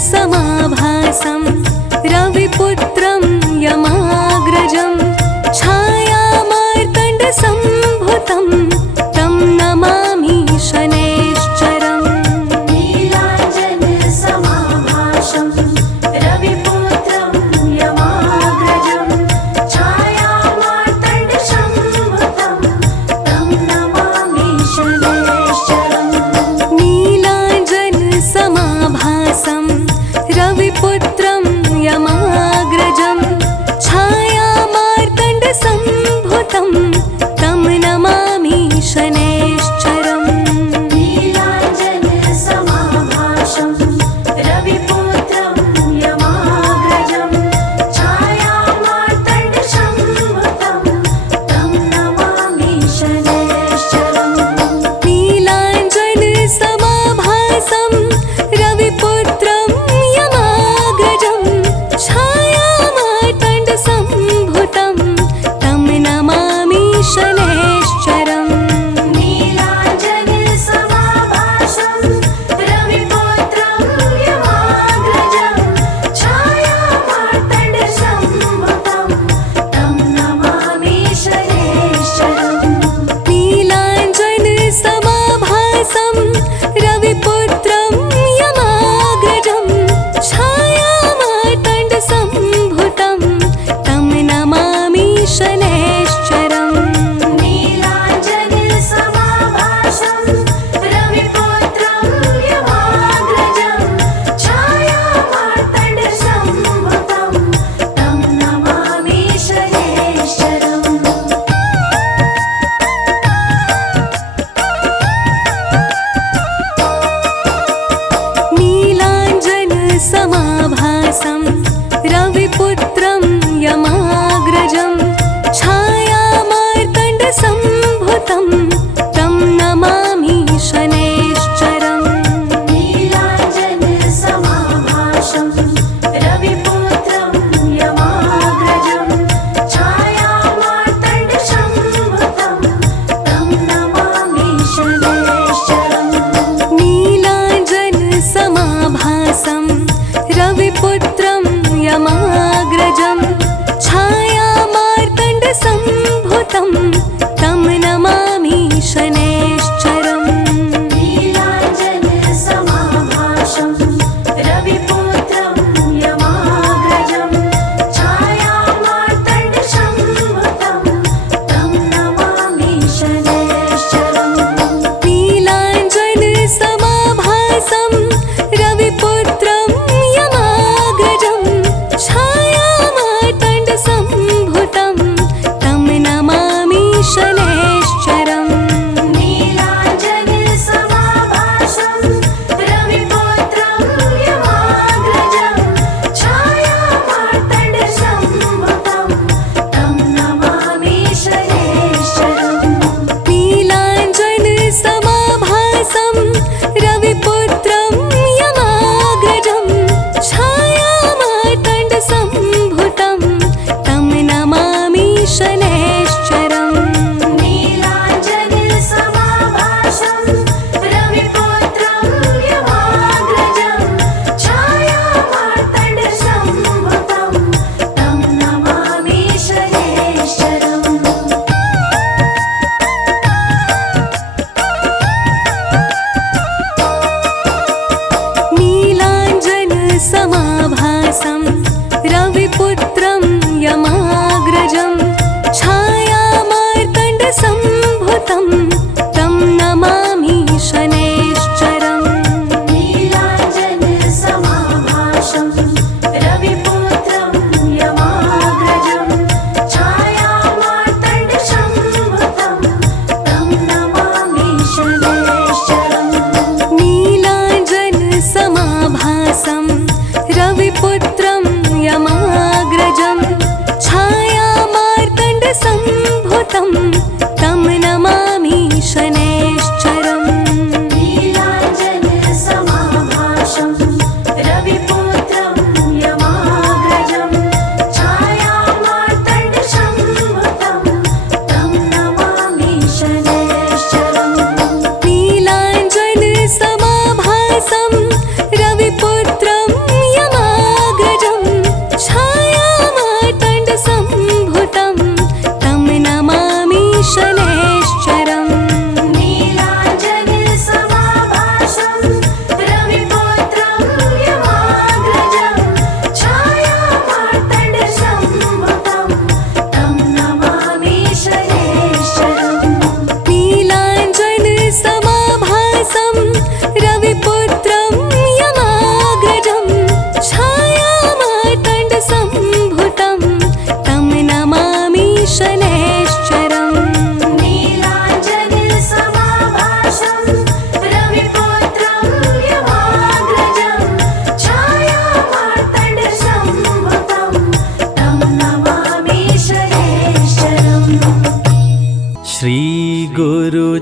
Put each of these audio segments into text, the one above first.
समाभासं रविपुत्रं यमाग्रजं छायामार्तण्डसम्भुतं तं नमामि शनैश्चरम्। नीलाञ्जनसमाभासं रविपुत्रं यमाग्रजं छायामार्तण्डसम्भुतं तं नमामि शनैश्चरम्। नीलाञ्जनसमाभासं रविपुत्रं यमाग्रजं छायामार्तण्डसम्भुतं तं नमामि शनैश्चरम्। नीलाञ्जनसमाभासं रविपुत्रं यमाग्रजं छायामार्तण्डसम्भुतं तं नमामि शनैश्चरम्। नीलाञ्जनसमाभासं रविपुत्रं यमाग्रजं छायामार्तण्डसम्भुतं तं नमामि शनैश्चरम्। नीलाञ्जनसमाभासं रविपुत्रं यमाग्रजं छायामार्तण्डसम्भुतं तं नमामि शनैश्चरम्। नीलाञ्जनसमाभासं रविपुत्रं यमाग्रजं छायामार्तण्डसम्भुतं तं नमामि शनैश्चरम्। नीलाञ्जनसमाभासं रविपुत्रं यमाग्रजं छायामार्तण्डसम्भुतं तं नमामि शनैश्चरम्। नीलाञ्जनसमाभासं रविपुत्रं यमाग्रजं छायामार्तण्डसम्भुतं तं नमामि शनैश्चरम्। नीलाञ्जनसमाभासं रविपुत्रं यमाग्रजं छायामार्तण्डसम्भुतं तं नमामि शनैश्चरम्। नीलाञ्जनसमाभासं रविपुत्रं यमाग्रजं छायामार्तण्डसम्भुतं तं नमामि शनैश्चरम्। नीलाञ्जनसमाभासं रविपुत्रं यमाग्रजं छायामार्तण्डसम्भुतं तं नमामि शनैश्चरम्। नीलाञ्जनसमाभासं रविपुत्रं यमाग्रजं छायामार्तण्डसम्भुतं तं नमामि शनैश्चरम्। नीलाञ्जनसमाभासं रविपुत्रं यमाग्रजं छायामार्तण्डसम्भुतं तं नमामि शनैश्चरम्। नीलाञ्जनसमाभासं रविपुत्रं यमाग्रजं छायामार्तण्डसम्भुतं तं नमामि शनैश्चरम्। नीलाञ्जनसमाभासं रविपुत्रं यमाग्रजं छायामार्तण्डसम्भुतं तं नमामि शनैश्चरम्। नीलाञ्जनसमाभासं रविपुत्रं यमाग्रजं छायामार्तण्डसम्भुतं तं नमामि शनैश्चरम्। नीलाञ्जनसमाभासं रविपुत्रं यमाग्रजं छायामार्तण्डसम्भुतं तं नमामि शनैश्चरम्। नीलाञ्जनसमाभासं रविपुत्रं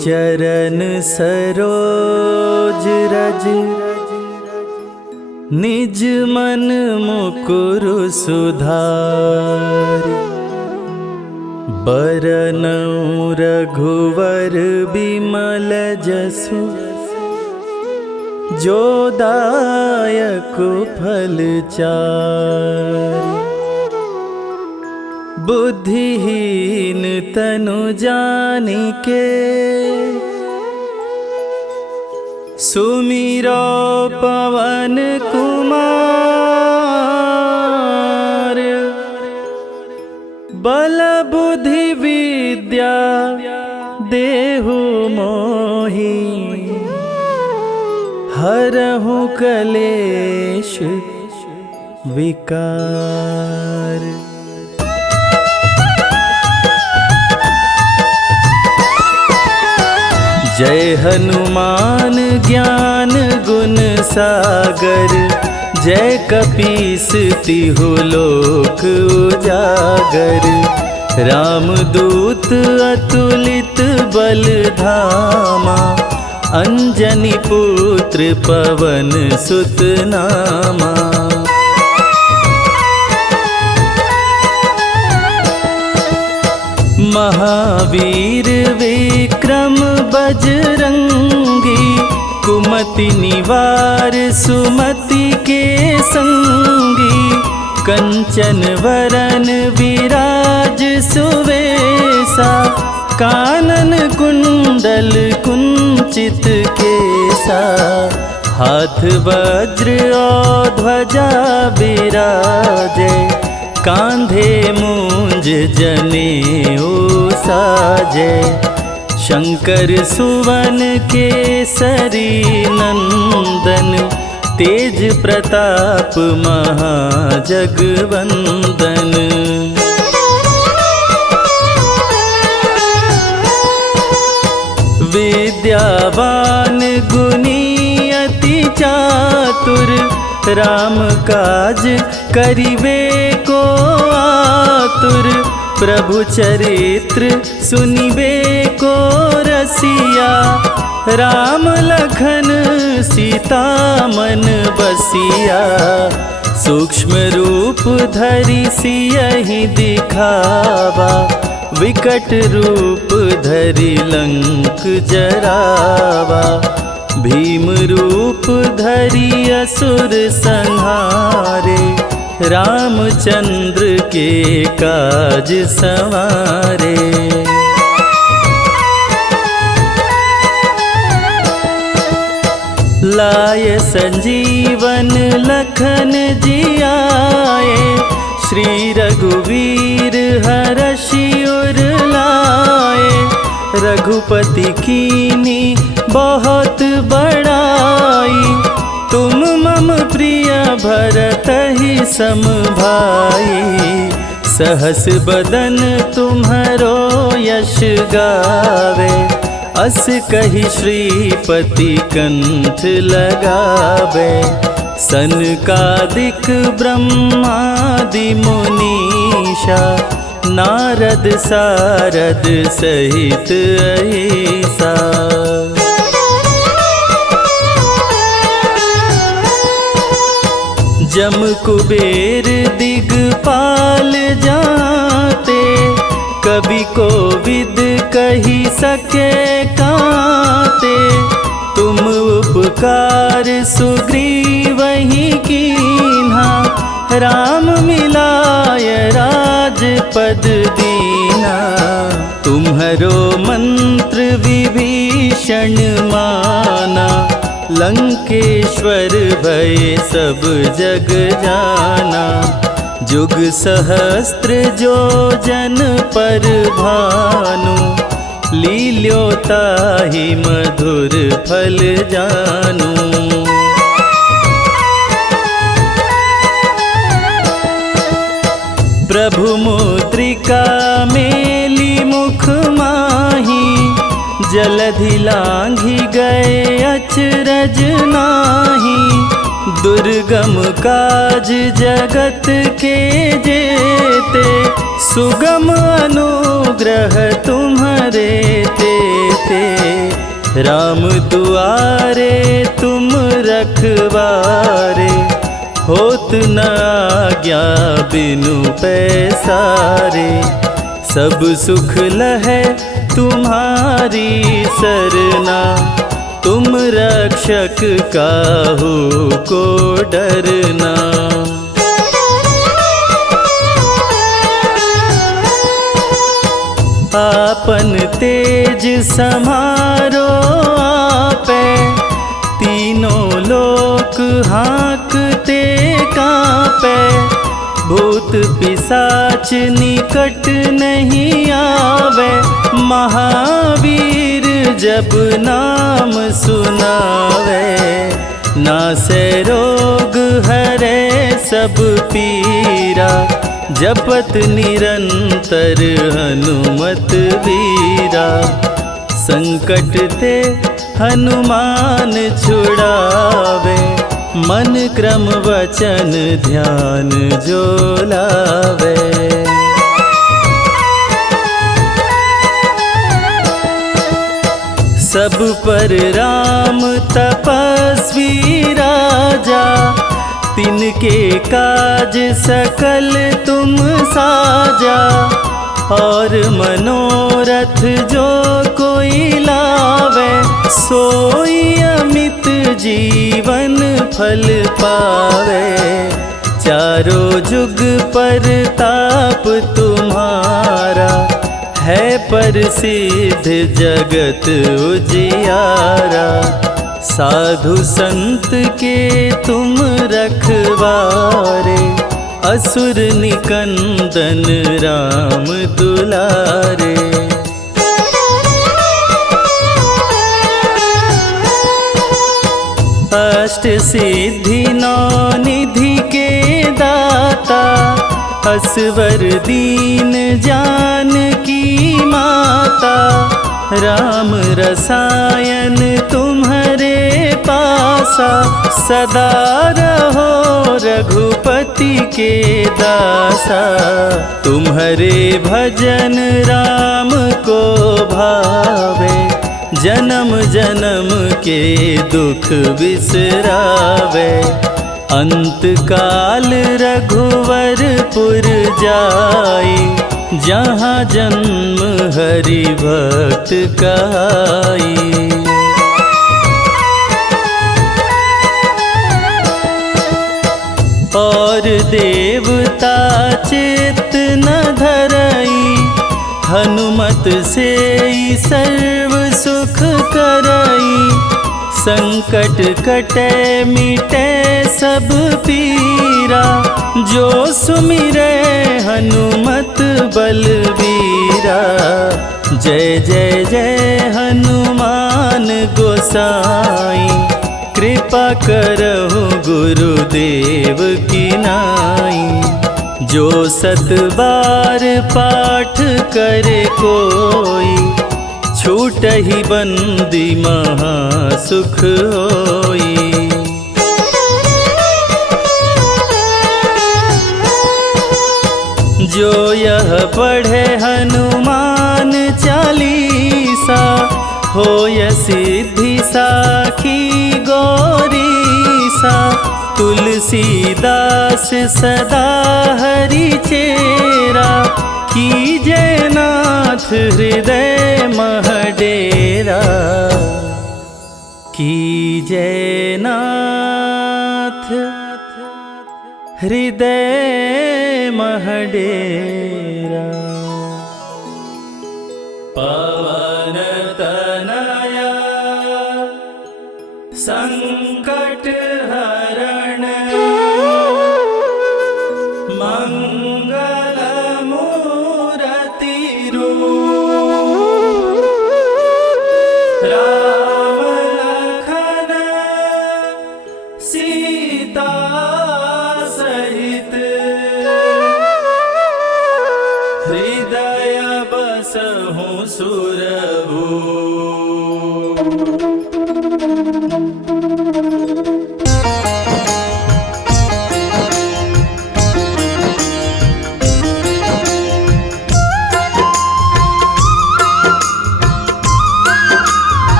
चरण सरोज रज, निज मन मुकुर सुधारि। बरनउँ रघुवर बिमल जसु, जो दायक फल चारि। बुद्धिहीन तनु जानिके, सुमिरो पवन कुमार। बल बुद्धि विद्या देहु मोहि, हरहु कलेश विकार। जय हनुमान ज्ञान गुण सागर, जय कपीस तिहु लोक उजागर। रामदूत अतुलित बल धामा, अंजनी पुत्र पवन सुत नामा। महावीर विक्रम बजरंगी, कुमति निवार सुमति के संगी। कंचन वरन विराज सुवेसा, कानन कुंडल कुंचित केसा। हाथ वज्र और ध्वजा बिराजे, कांधे मूंज जनेऊ साजे। शंकर सुवन केसरी नंदन, तेज प्रताप महाजगवंदन। विद्यावान गुणी अति चातुर, राम काज करिवे को आतुर। प्रभु चरित्र सुनिबे को रसिया, राम लखन सीता मन बसिया। सूक्ष्म रूप धरि सियहि दिखावा, विकट रूप धरि लंक जरावा। भीम रूप धरि असुर संहारे, रामचंद्र के काज संवारे। लाय संजीवन लखन जियाए, श्री रघुवीर हरषि उर लाए। रघुपति कीनी बहुत बड़ाई, तुम मम प्रिय भरतहि सम भाई। सहस बदन तुम्हरो यश गावे, अस कहि श्रीपति कंठ लगावे। सनकादिक ब्रह्मादि मुनीषा, नारद सारद सहित अहिसा। जम कुबेर दिगपाल जाते, कवि कोविद कही सके काते। तुम उपकार सुग्रीवहि कीन्हा, राम मिलाय राजपद दीना। तुम्हरो मंत्र विभीषण माना, लंकेश्वर भय सब जग जाना। जुग सहस्त्र जो जन पर भानु, लील्योताहि मधुर फल जानू। प्रभु मुद्रिका मेली मुख माही, जलधि लांघि गए अचरज नाही। दुर्गम काज जगत के जेते, सुगम अनुग्रह तुम्हारे तेते। राम दुआरे तुम रखवारे, होत न आज्ञा बिनु पैसारे। सब सुख लहै तुम्हारी सरना, तुम रक्षक काहू को डरना। आपन तेज समारो आपे, तीनों लोक हाँकते कांपे। भूत पिशाच निकट नहीं आवे, महावीर जब नाम सुनावे। नासे रोग हरे सब पीरा, जपत निरंतर हनुमत वीरा। संकट ते हनुमान छुड़ावे, मन क्रम वचन ध्यान जो लावे। सब पर राम तपस्वी राजा, तिनके काज सकल तुम साजा। और मनोरथ जो कोई लावे, सोई अमित जीवन फल पावे। चारों जुग पर ताप तुम्हारा, है प्रसिद्ध जगत उजियारा। साधु संत के तुम रखवारे, असुर निकंदन राम दुलारे। अष्ट सिद्धि नौ निधि के दाता, असवर दीन जानकी माता। राम रसायन तुम्हारे पासा, सदा रहो रघुपति के दासा। तुम्हारे भजन राम को भावे, जन्म जन्म के दुख बिसरावे। अंत काल रघुवरपुर जाई, जहाँ जन्म हरि भक्त कहाई। और देवता चित्त न धरई, हनुमत से सर्व सुख करई। संकट कटे मिटे सब पीरा, जो सुमिरे हनुमत बलबीरा। जय जय जय हनुमान गोसाई, कृपा करहु गुरुदेव की नाई। जो सत बार पाठ करे कोई, छूटहि बंदी महा सुख होई। जो यह पढ़े हनुमान चालीसा, होय सिद्धि साखी गौरीसा। तुलसीदास सदा हरि चेरा, कीजय नाथ हृदय मह डेरा। कीजय नाथ हृदय मह डेरा। पवन तनया संकट हरण, मंगल मूरति रूप। राम लखन सीता सहित, हृदय बसहु सुर।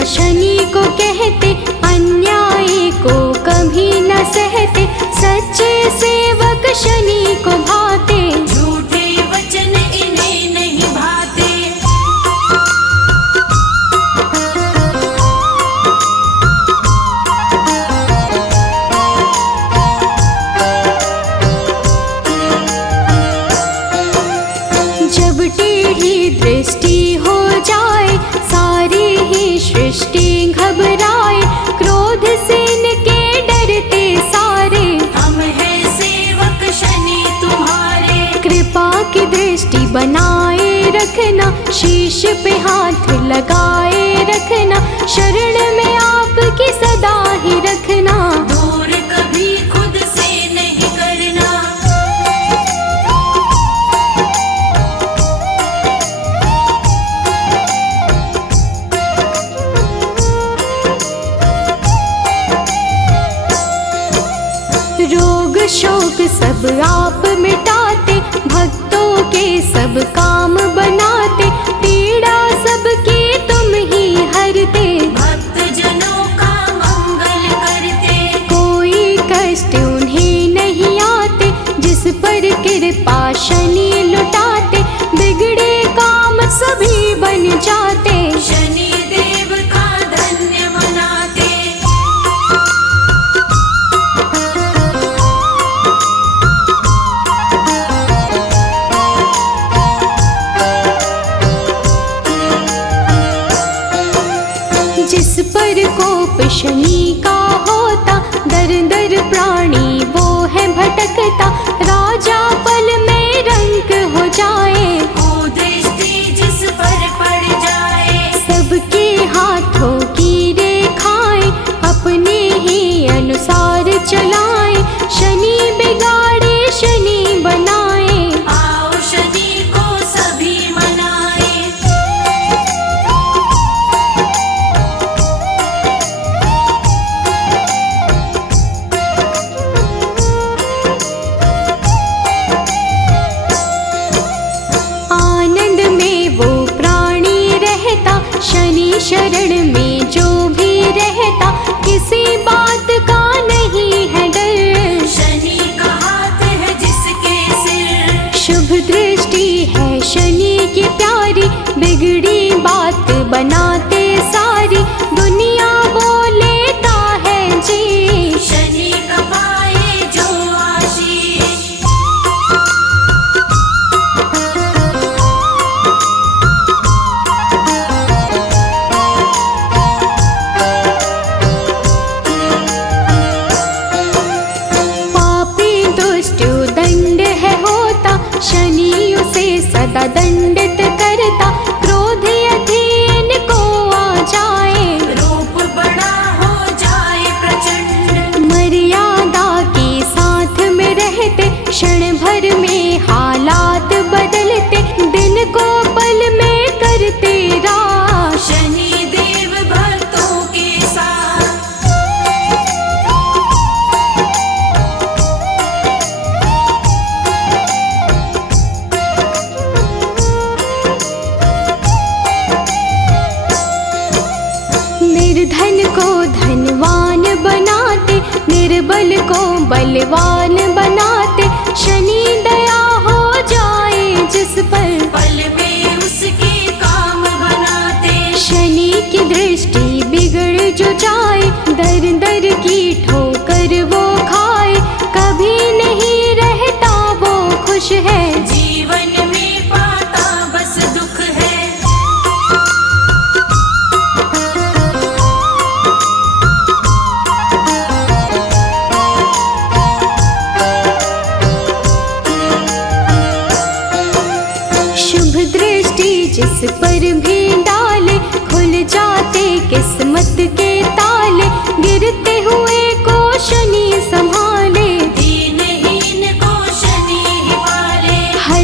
मिथ्या शनि को कहते, अन्याय को कभी न सहते, सच्चे सेवक शनि को भाते, झूठे वचन इन्हें नहीं भाते। जब टेढ़ी दृष्टि हो जाए, सारी ही सृष्टि घबराए, क्रोध से इनके डरते सारे, हम हैं सेवक शनि तुम्हारे। कृपा की दृष्टि बनाए रखना, शीश पे हाथ लगाए रखना, शरण में आपकी सदा ही रखना, दूर कभी खुद से नहीं करना। रोग शोक सब आप मिटाते, भक्तों के सब काम बनाते, पीड़ा सबकी तुम ही हरते, भक्त जनों का मंगल करते। कोई कष्ट उन्हें नहीं आते, जिस पर कृपा शनि लुटाते, बिगड़े काम सभी बन जाते, शनि देव का धन्य मनाते। जिस पर कोप शनि का होता, दर दर प्राणी वो है भटकता, राजा पल में रंक हो जाए, कुदृष्टि जिस पर पड़ जाए, सबके हाथों की रेखाएं अपने ही अनुसार चलाएं, शनि बिगाड़े शनि बनाए, आओ शनि को सभी मनाए। आनंद में वो प्राणी रहता, शनि शरण में जो भी रहता, किसी बात का नहीं है डर, शनि का हाथ है जिसके सिर, शुभ दृष्टि है शनि की प्यारी, बिगड़ी बात बनाते सारी, दुनिया बोलेता है जी, शनि का पाए जो आशीष। पापी दुष्ट दंड है होता, शनि उसे सदा दंडित करता, क्रोध यदि इनको आ जाए, रूप बड़ा हो जाए प्रचंड, मर्यादा के साथ में रहते, क्षण भर में हालात बदलते, दिन को पल में करते राश, शनि देव भक्तों के साथ। निर्धन को धनवान बनाते, निर्बल को बलवान बनाते, शनि दया हो जाए जिस पर, पल में उसके काम बनाते, शनि की दृष्टि बिगड़ जो जाए, दर दर की ठोकर वो खाए, कभी नहीं रहता वो खुश है, जीवन में पाता बस दुख है। शुभ दृष्टि जिस पर भी डाले, खुल जाते किस्मत के ताले, गिरते हुए को शनि संभाले, दीनहीन को शनि ही पाले,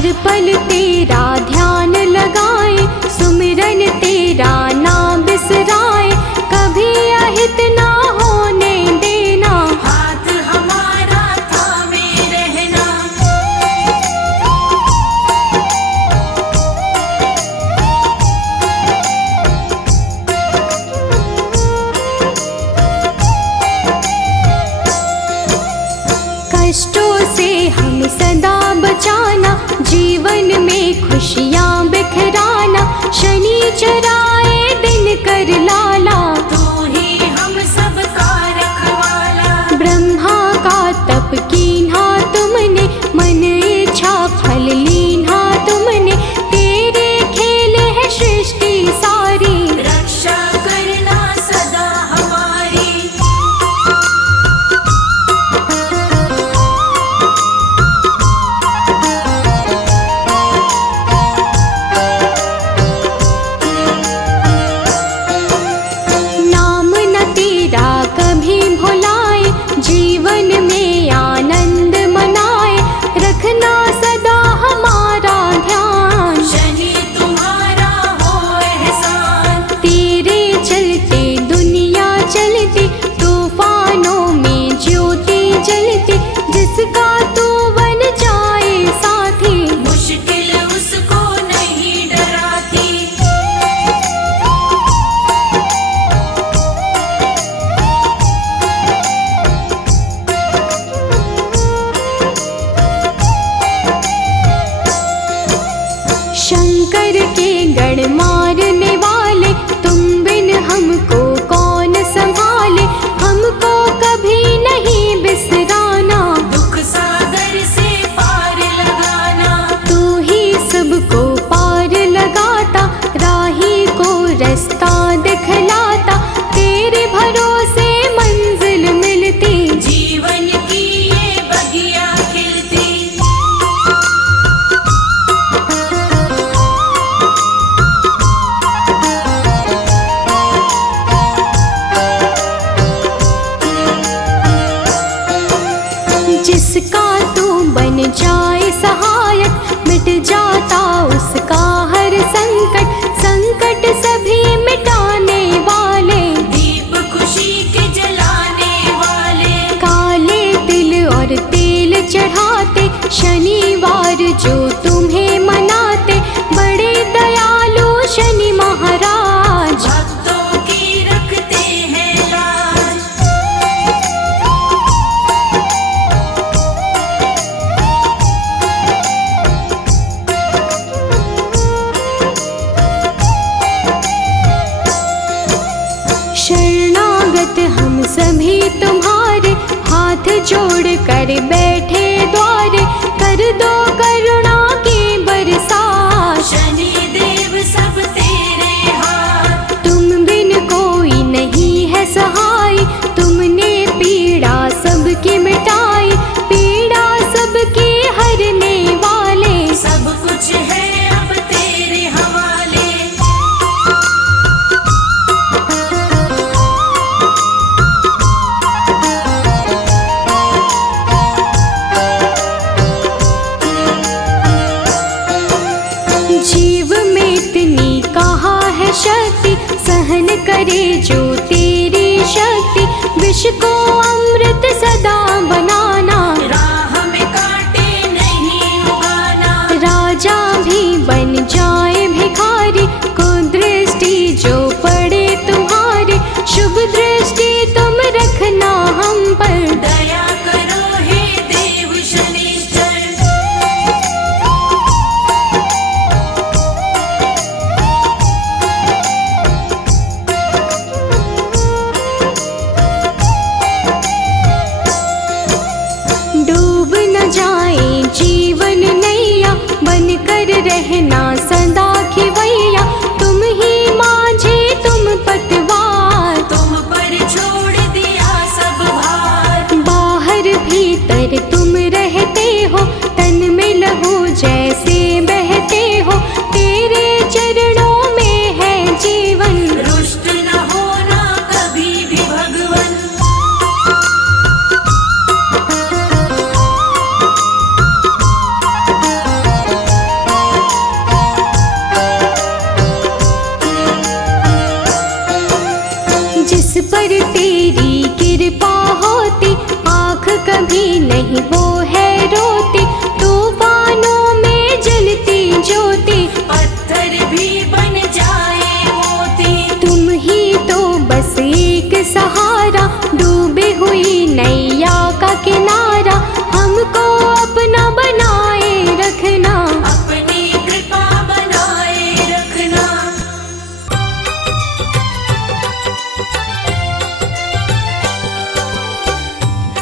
में खुशियाँ बिखराना, शनि चुराए दिन कर लाला। तू ही हम सबका रखवाला। ब्रह्मा का तप कीन्हा तुमने, मन इच्छा फल लीन्हा तुमने। तेरे खेल है सृष्टि सारी, रक्षा करना सदा हमारी। नाम न तेरा कभी भुलाए, जीवन में आनंद मनाए। रखना सदा हमारा ध्यान, शनि तुम्हारा हो एहसान। तेरे चलते दुनिया चलती, तूफानों में ज्योति जलती। जिसका तू बन जाए साथी, मुश्किल उसको नहीं डराती। शंकर के गण मारने वाले, तुम बिन हमको कौन संभाले। हमको कभी नहीं बिसराना, दुख सागर से पार लगाना। तू ही सबको पार लगाता, राही को रास्ता दिखलाता। तेरे भरोसे मंजिल मिलती, जीवन की ये बगिया खिलती। जिसका तू बन जाए सहायक, मिट जाता उसका हर संकट। संकट सभी मिटाने वाले, दीप खुशी के जलाने वाले। काले तिल और तेल चढ़ाते, शनिवार जो तुम्हें मनाते। बड़े दयालु शनि महाराज, भक्तों की रखते हैं लाज। शरणागत हम सभी तुम्हारे, हाथ जोड़ कर बैठे द्वारे। कर दो करुणा की बरसात, शनि देव सब तेरे हाथ। तुम बिन कोई नहीं है सहाय। तुमने पीड़ा सबकी मिटाई, पीड़ा सबकी हरने वाले। सब कुछ है अब तेरे हवाले। जीव में इतनी कहाँ है शक्ति, सहन करे जो तेरी शक्ति। विष को अमृत सदा बनाना, राह में कांटे नहीं उगाना। राजा भी बन जाए भिखारी। कुदृष्टि जो पड़े तुम्हारे, शुभ दृष्टि तुम रखना हम पर। दया करो हे देव शनिश्चर। डूब न जाए जीवन नैया, बन कर रहना सदा खिवैया। तुम ही माझे तुम पतवार, तुम पर छोड़ दिया सब भार। बाहर भीतर तुम रहते हो, तन में लहू जैसे बहते हो। तेरे चरणों में है जीवन, रुष्ट न होना कभी भी भगवन। जिस पर तेरी कृपा होती, आँख कभी नहीं वो है रोती। तूफानों में जलती ज्योति, पत्थर भी बन जाए मोती। तुम ही तो बस एक सहारा, डूबे हुई नैया का किनारा। हमको अपना बनाए रखना, अपनी कृपा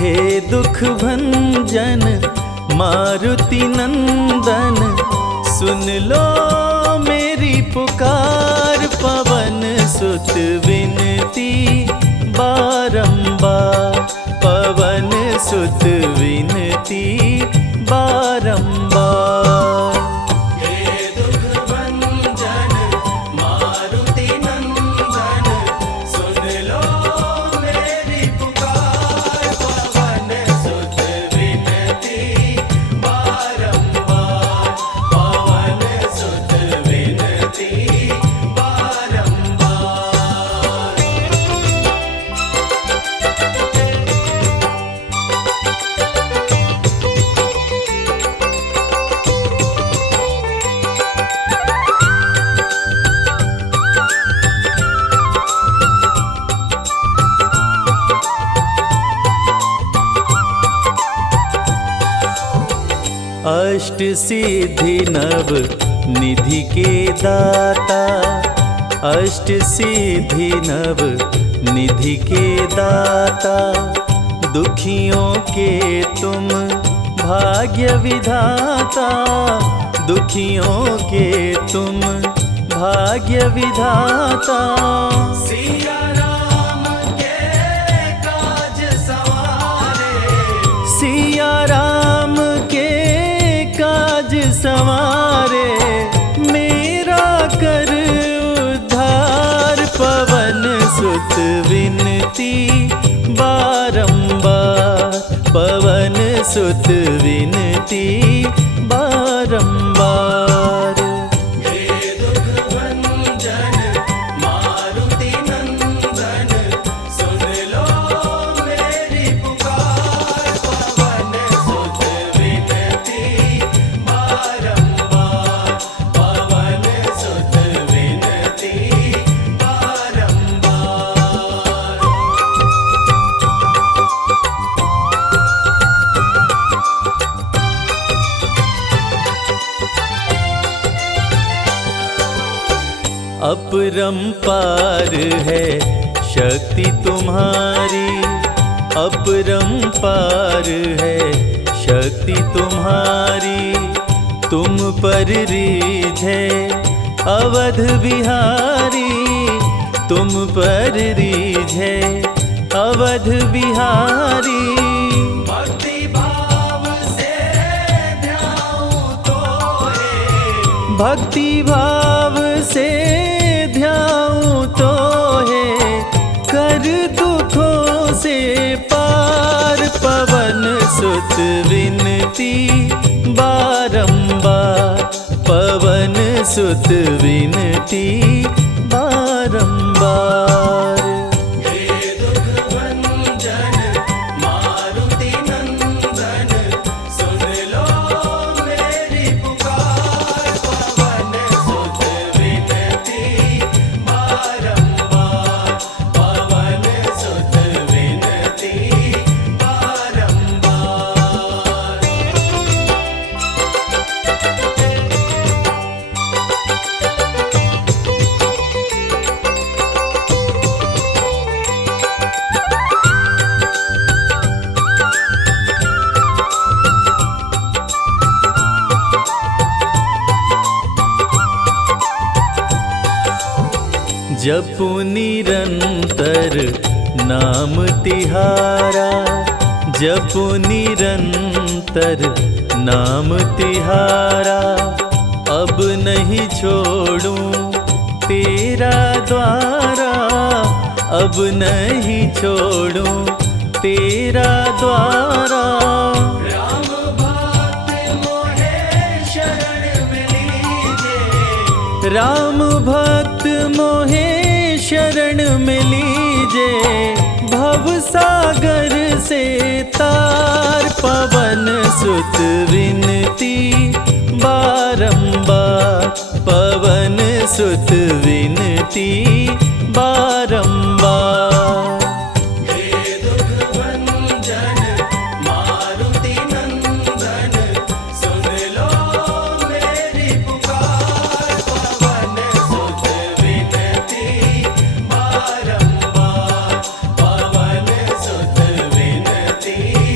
हे दुख भंजन मारुति नंदन, सुन लो मेरी पुकार। पवन सुत विनती बारंबार, पवन सुत विनती बारंबार। हे दुख भंजन मारुति नंदन, सुन लो मेरी पुकार। पवन सुत विनती बारंबार, पवन सुत विनती बारंबार। अष्ट सिद्धि नव निधि के दाता, अष्ट सिद्धि नव निधि के दाता। दुखियों के तुम भाग्य विधाता, दुखियों के तुम भाग्य विधाता। सिया राम के काज सवारे, सिया राम के काज संवारे। मेरा कर उद्धार, पवन सुत विनती बारंबार, पवन सुत विनती बारंबार। हे दुख भंजन मारुति नंदन, सुन लो मेरी पुकार। पवन सुत विनती बारंबार, पवन सुत विनती बारंबार। अपरंपार है शक्ति तुम्हारी, अपरंपार है शक्ति तुम्हारी। तुम पर रीझे अवध बिहारी, तुम पर रीझे अवध बिहारी। भक्ति भाव से ध्याऊं तोरे, भक्ति भाव से ध्याऊं तो है, कर दुखों से पार। पवन सुत विनती बारंबार, पवन सुत विनती बारंबार। हे दुख भंजन मारुति नंदन, सुन लो मेरी पुकार। पवन सुत विनती बारंबार, पवन सुत विनती बारंबार। जपु निरंतर नाम तिहारा, जपु निरंतर नाम तिहारा। अब नहीं छोड़ूं तेरा द्वारा, अब नहीं छोड़ूं तेरा द्वारा। राम भक्त मोहे शरण में लीजे, राम भक्त मोहे शरण में लीजे। भव सागर से तार, पवन सुत विनती बारंबार, पवन सुत विनती बारंबार। हे दुख भंजन मारुति नंदन, सुन लो मेरी पुकार। पवन सुत विनती बारंबार, पवन सुत विनती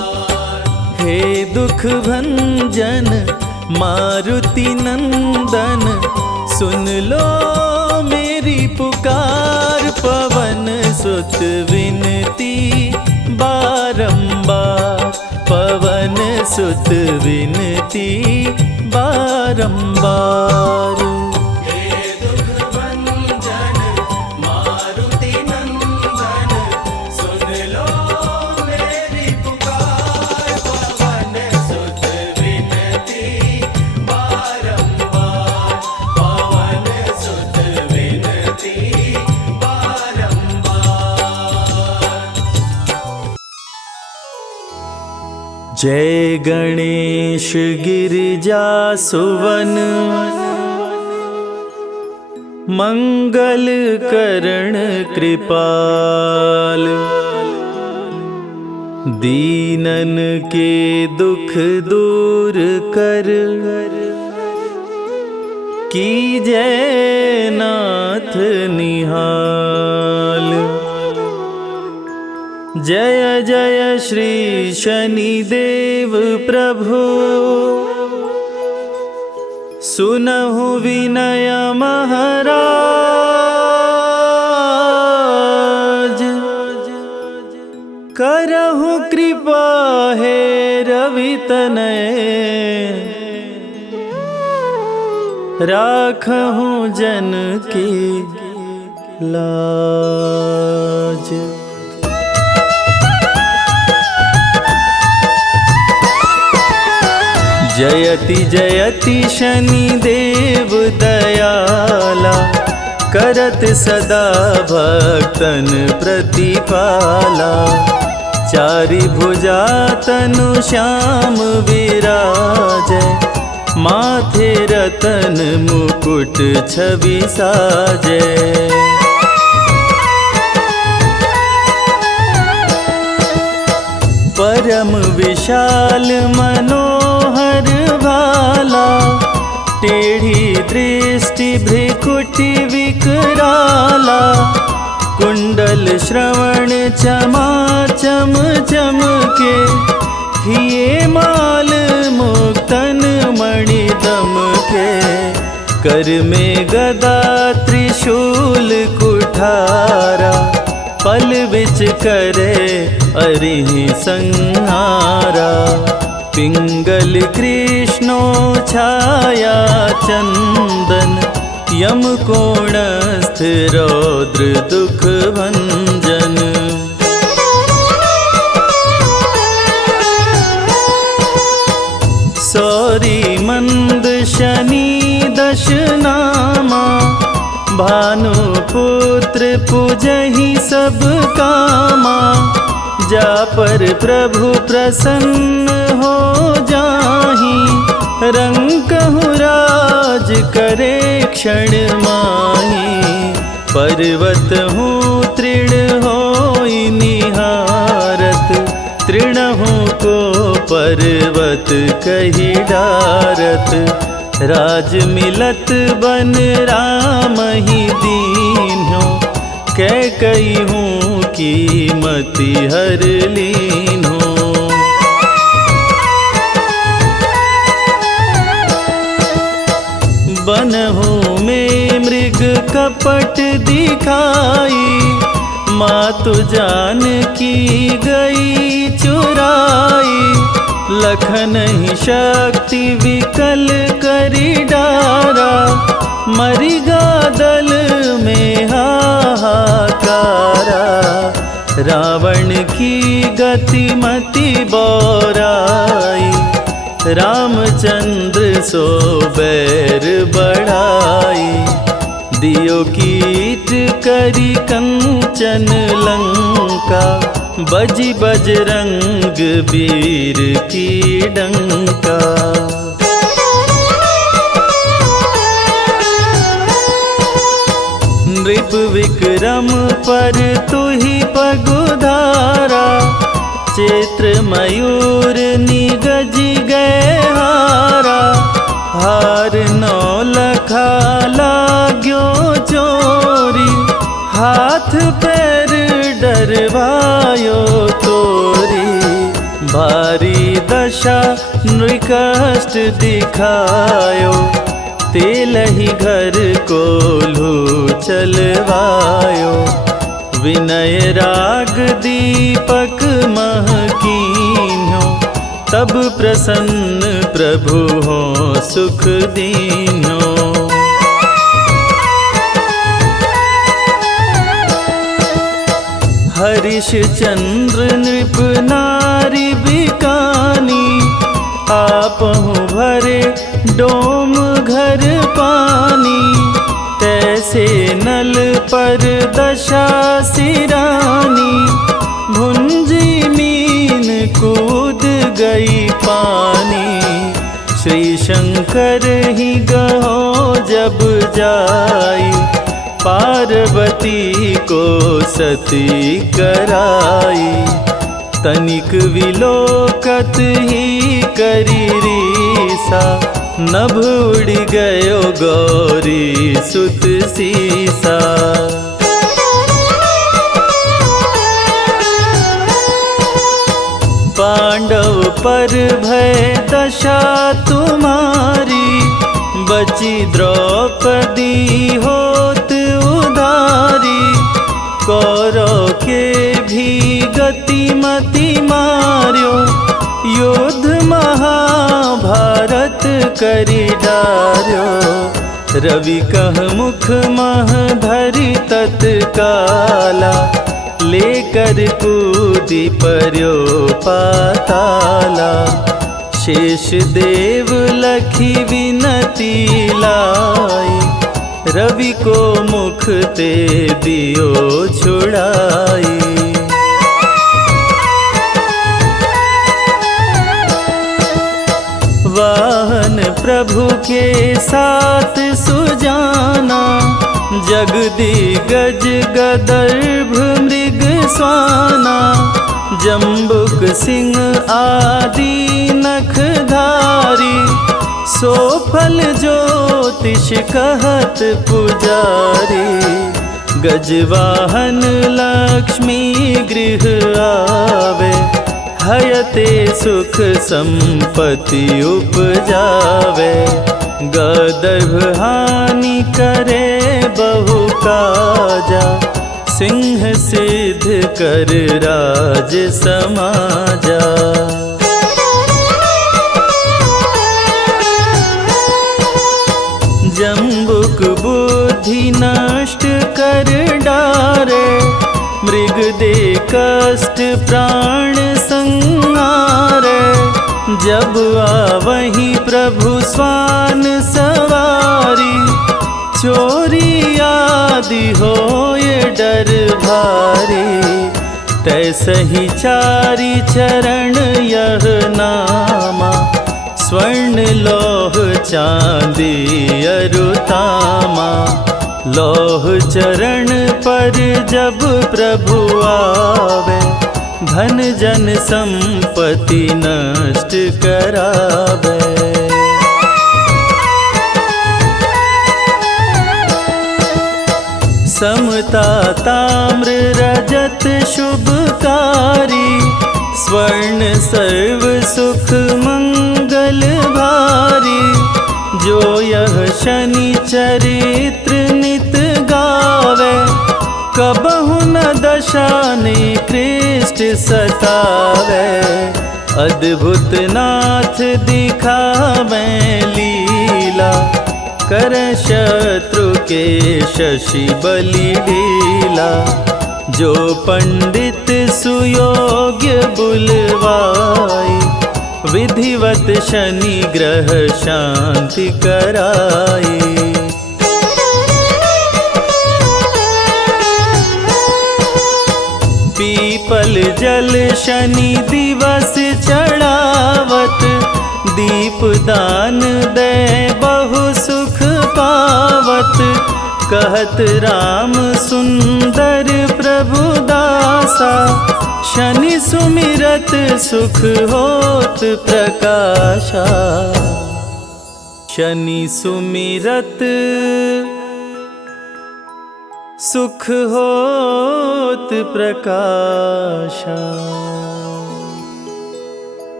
भंजन मारुति नंदन, सुन लो मेरी पुकार। पवन सुत विनती बारंबार, पवन सुत विनती बारंबार। जय गणेश गिरिजा सुवन, मंगल करण कृपाल। दीनन के दुख दूर कर, कीजय नाथ निहाल। जय जय श्री शनिदेव प्रभु, सुनहु विनय महाराज। करहु कृपा हे रवि तनय, राखहु जन की लाज। जयति जयति शनिदेव दयाला, करत सदा भक्तन प्रतिपाला। चारि भुजा तनु श्याम विराजय, माथे रतन मुकुट छवि साजय। परम विशाल मनोहर भाला, टेढ़ी दृष्टि भ्रिकुटि विकराला। कुंडल श्रवण चमाचम चमके, हिये माल मुक्तन मणि दमके। कर में गदा त्रिशूल कुठारा, पल बिच करे अरिहि संहारा। पिंगल कृष्णो छाया चंदन, यम कोणस्थ रौद्र दुख भंजन। सौरी मंद शनि दश नामा, भानुपुत्र पूजहि सब कामा। जा पर प्रभु प्रसन्न हो जाहि, रंकहु राज करे क्षण माहि। पर्वत हूँ तृण होई निहारत, तृणहु को पर्वत कहि डारत। राज मिलत बन राम ही दीन्हो, कैकई हूँ कीमति हर लीन्हो। बनहु में मृग कपट दिखाई, मातु जानकी गई चुराई। लखन ही शक्ति विकल करी डारा, मरिगा दल में हाहाकारा। रावण की गति मति बौराई, रामचंद्र सो बैर बढ़ाई। दियो कीट करी कंचन लंका, बजी बजरंग वीर की डंका। नृप विक्रम पर तुहि पगुधारा, चैत्र मयूर निगज गए हारा। हार नौ लखा लाग्यो चोरी, हाथ पैर डरवायो तोरी। भारी दशा नृकष्ट दिखायो, तेलहि घर कोल्हू चलवायो। विनय राग दीपक महकीन्यो, तब प्रसन्न प्रभु हो सुख दीन्यो। हरिश चंद्र नृप नारी बिकानी, आपहु भरे डोम घर पानी। तैसे नल पर दशा सिरानी, भुंजी मीन कूद गई पानी। श्री शंकर ही गहो जब जाई, पार्वती को सती कराई। तनिक विलोकत ही करी रीसा, नभ उड़ गयो गौरी सुत सीसा। पांडव पर भय दशा तुम्हारी, बची द्रौपदी होत उदारी। कौरव के भी गति मति मार्यो, युद्ध महाभारत करी डार्यो। रवि कह मुख मह धरि तत्काला, लेकर कूदी पर्यो पाताला। शेष देव लखी विनती लाई, रवि को मुख ते दियो छुड़ाई। वाहन प्रभु के साथ सुजाना, जगदिगज गदर्भ मृग स्वाना। जम्बुक सिंह आदि नखधारी, सो फल ज्योतिष कहत पुजारी। गजवाहन लक्ष्मी गृह आवे, हयते सुख संपत्ति उपजावे। गदर्भ हानि करे बहु काजा, सिंह सिद्ध कर राज समाजा। जम्बुक बुद्धि नष्ट कर डारे, मृग दे कष्ट प्राण संहारे। जब आवहि प्रभु स्वान सवारी, चोरी आदि होए डर भारी। तैसहि चारि चरण यह नामा, स्वर्ण लौह चांदी अरुतामा। लौह चरण पर जब प्रभु आवे, धन जन संपत्ति नष्ट करावे। समता ताम्र रजत शुभकारी, स्वर्ण सर्व सुख मंगल भारी। जो यह शनि चरित्र नित गावे, कबहु न दशा निकृष्ट सतावे। अद्भुत नाथ दिखावे लीला, कर शत्रु के शशि बलि ढीला। जो पंडित सुयोग्य बुलवाई, विधिवत शनि ग्रह शांति कराई। पीपल जल शनि दिवस चढ़ावत, दीप दान दे बहु सुख पावत। कहत राम सुंदर प्रभु दासा, शनि सुमिरत सुख होत प्रकाशा। शनि सुमिरत सुख होत प्रकाशा।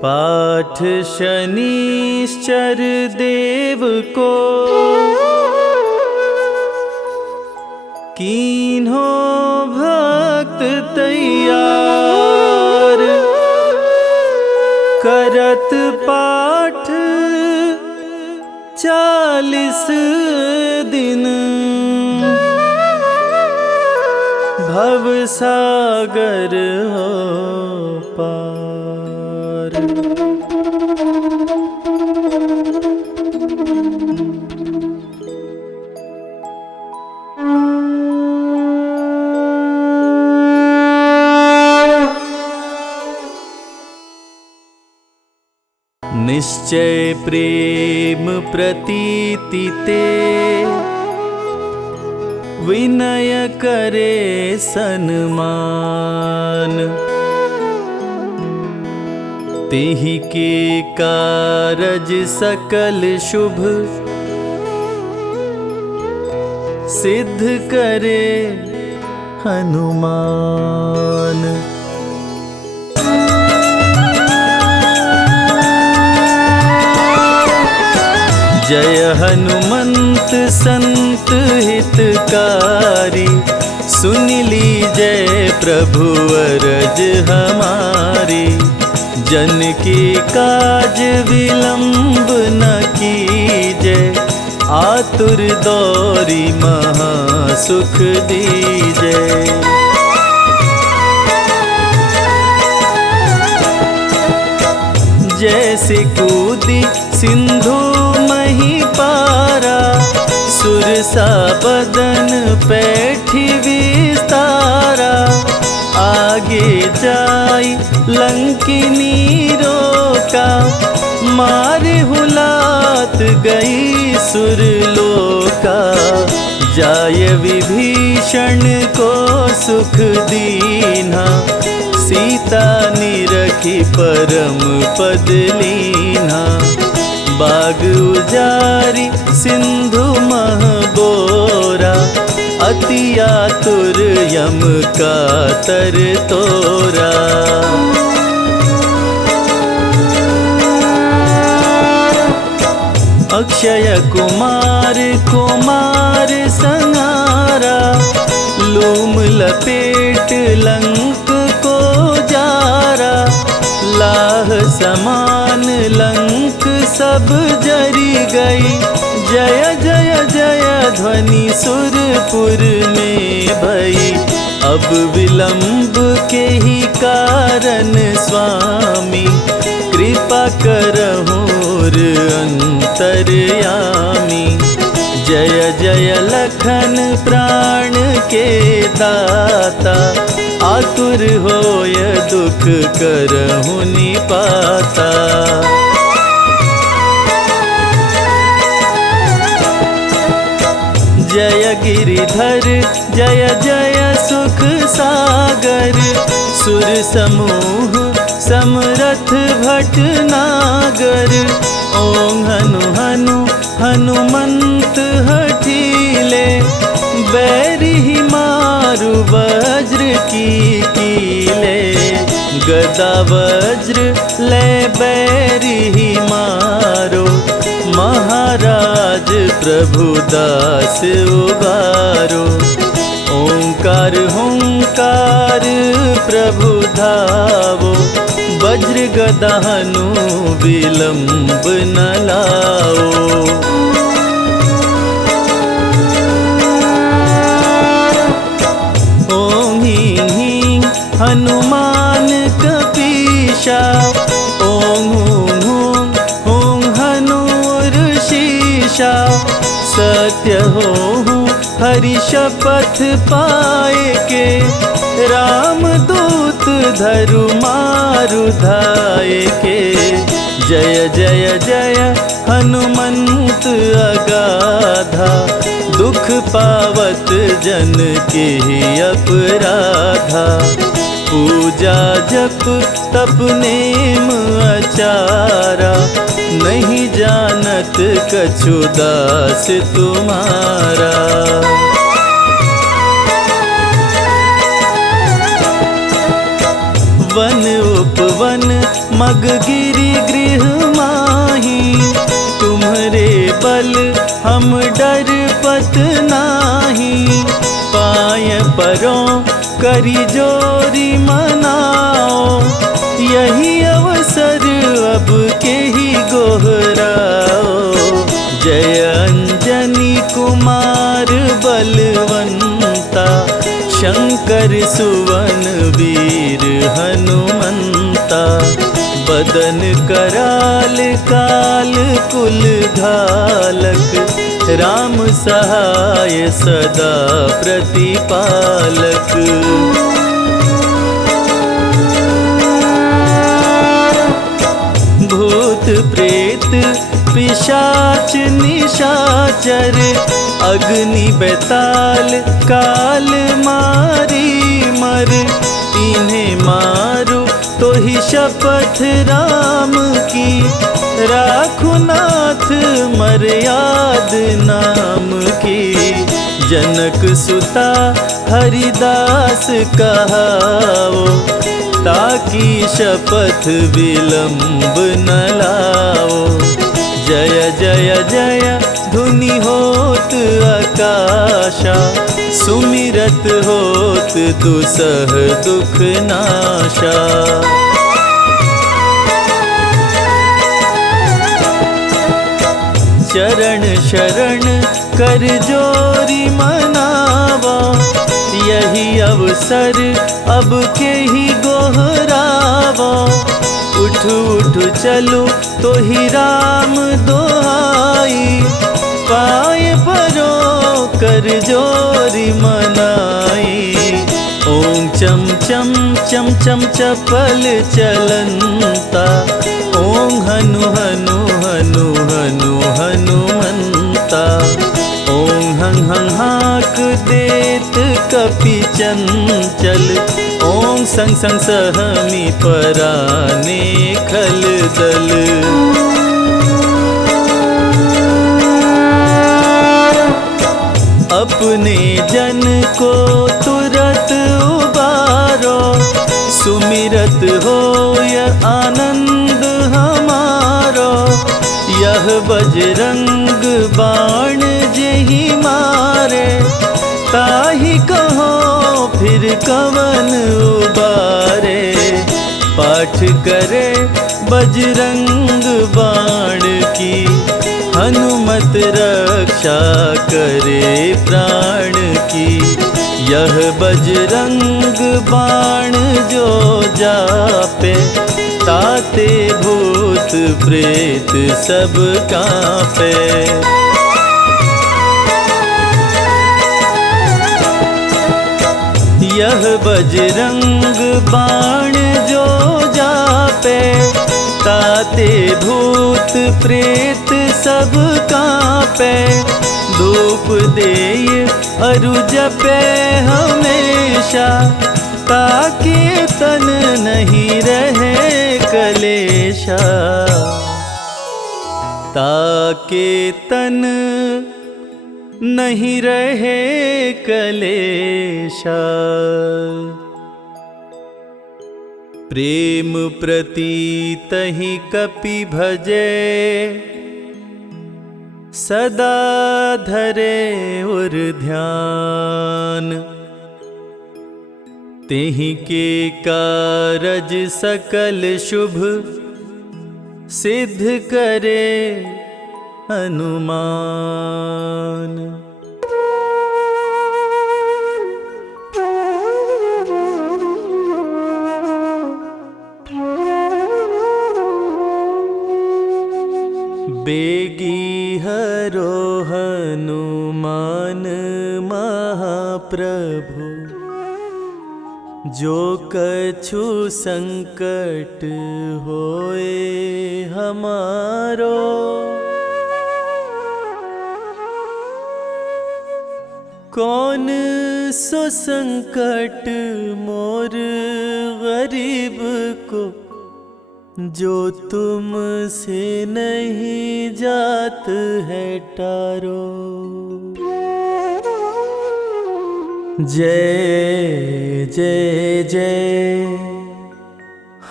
पाठ शनिश्चर देव को कीन्हो भक्त तैयार, करत पाठ 40 दिन, भव सागर हो पार। निश्चय प्रेम प्रतीति ते, विनय करे सन्मान। तेहि के कारज सकल शुभ, सिद्ध करे हनुमान। जय हनुमंत संत हितकारी, सुन लीजय प्रभु अरज हमारी। जन के काज विलंब न कीजय, आतुर दौरी महा सुख दीजय। जैसे कूदी सिंधु मही पारा, सुरसा बदन पैठी विस्तारा। आगे जाई लंकिनी रोका, मारे हुलात गई सुरलोका। जाय विभीषण को सुख दीन्हा, सीता निरखी परम पद लीन्हा। बाग उजारी सिंधु मह बोरा, अति आतुर यम का तर तोरा। अक्षय कुमार कुमार संहारा, लूम लपेट लंक को जारा। लाह समान लंक सब जरी गई, जय जय जय ध्वनि सुरपुर में भई। अब विलंब के ही कारण स्वामी, कृपा करहुर अंतर्यामी। जय जय लखन प्राण के दाता, आतुर होय दुख करहु निपाता। जय गिरिधर जय जय सुख सागर, सुर समूह समरथ भटनागर। ओम हनु हनु हनुमंत हठीले, बैरी मारु वज्र की कीले। गदा वज्र ले बैरी मारो, महाराज प्रभु दास उबारो। ओंकार हुंकार प्रभु धावो, वज्र गदा हनु विलंब न लाओ। ओं ह्रीं ह्रीं हनुमान कपीशा, ओं हूं हूं हूं हनुर्षीशा। सत्य हो हरि शपथ पाए के, राम दूत धरु मारु धाये के। जय जय जय हनुमंत अगाधा, दुख पावत जन के अपराधा। पूजा जप तप नेम आचारा, नहीं जानत कछु दास तुम्हारा। वन उपवन मग गिरि गृह माही। तुम्हरे बल हम डर पत नाही। पाय परों करी जोरी मनाओ। यही अवसर अब के ही गोहराओ। जय अंजनी कुमार बलवंता। शंकर सुवन वीर हनुमंता। बदन कराल काल कुल घालक। राम सहाय सदा प्रतिपालक। भूत प्रेत पिशाच निशाचर। अग्नि बेताल काल मारी मर। इन्हें मारो तो ही शपथ राम की। राखो नाथ मर्याद नाम की। जनक सुता हरिदास कहाओ। ताकि शपथ विलंब न लाओ। जय जय जय धुनि होत आकाशा। सुमिरत होत दुसह दुख नाशा। चरण शरण कर जोरी मनावा। यही अवसर अब के ही गोहरावा। उठ उठ चलो तो ही राम दोहाई। पाय परो कर जोरी मनाई। ओम चम चम चम चम चपल चलंता। ओम हनु हनु हनु हनु हनुमंता। ओम हं हं हाक देत कपि चंचल। ओम संग संग सहमी पराने खल दल। अपने जन को तुरत उबारो। सुमिरत होय आनंद हमारो। यह बजरंग बाण जेहि मारे। ताहि कहो फिर कवन उबारे। पाठ करे बजरंग बाण की। हनुमत रक्षा करे प्राण की। यह बजरंग बाण जो जापे। ताते भूत प्रेत सब कांपे। यह बजरंग बाण जो जापे। ताते भूत प्रेत सब कांपे। धूप देय अरु जपे हमेशा। ताके तन नहीं रहे कलेशा। ताके तन नहीं रहे कलेशा। प्रेम प्रतीत ही कपि भजे। सदा धरे उर ध्यान। तेहि के कारज सकल शुभ। सिद्ध करे हनुमान। बेगी हरो हनुमान महाप्रभु। जो कछु संकट होए हमारो। कौन सो संकट मोर गरीब को। जो तुम से नहीं जात है टारो। जय जय जय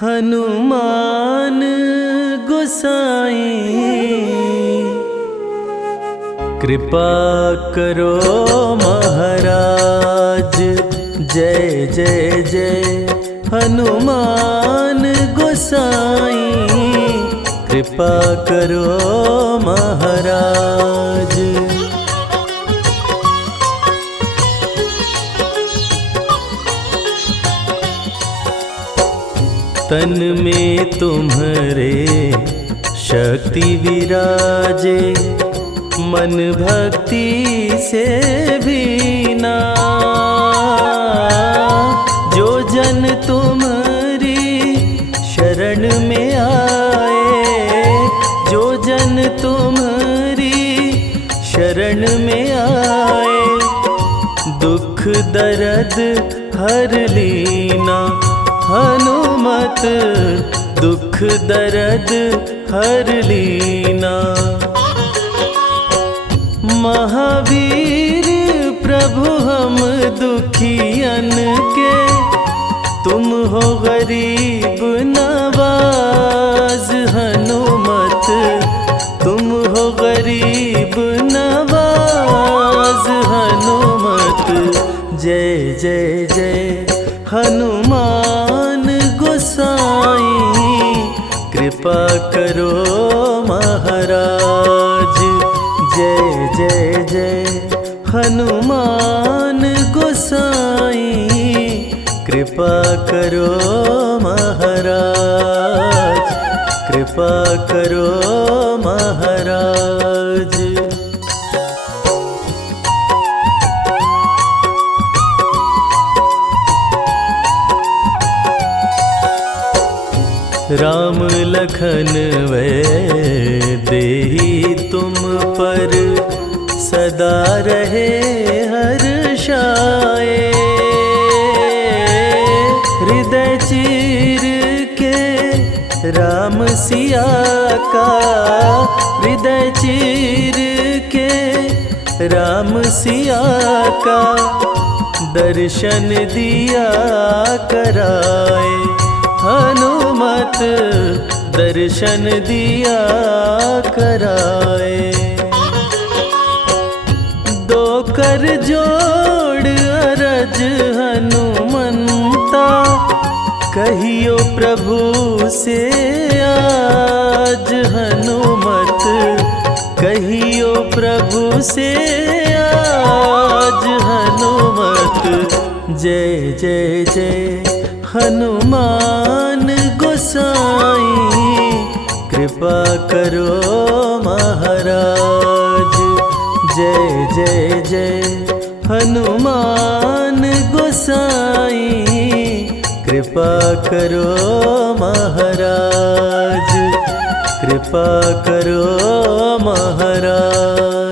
हनुमान गोसाई कृपा करो महाराज। जय जय जय हनुमान गोसाई कृपा करो महाराज। तन में तुम्हारे शक्ति विराजे, मन भक्ति से भीना। जो जन तुम्हारी शरण में आए, जो जन तुम्हारी शरण में आए, दुख दर्द हर लीना। हनुमत दुख दर्द हर लीना। महावीर प्रभु हम दुखियन के, तुम हो गरीब नवाज। हनुमत तुम हो गरीब नवाज। हनुमत जय जय जय हनुमान गोसाई कृपा करो महाराज। जय जय जय हनुमान गोसाई कृपा करो महाराज। कृपा करो महाराज। राम लखन वै देहि तुम पर, सदा रहे हर्षाए। हृदय चीर के राम सिया का, हृदय चीर के राम सिया का, दर्शन दिया कराए। हनुमत दर्शन दिया कराए। दो कर जोड़ अरज हनुमंता, कहियो प्रभु से आज। हनुमत कहियो प्रभु से आज। हनुमत जय जय जय हनुमान गोसाई कृपा करो महाराज। जय जय जय हनुमान गोसाई कृपा करो महाराज। कृपा करो महाराज।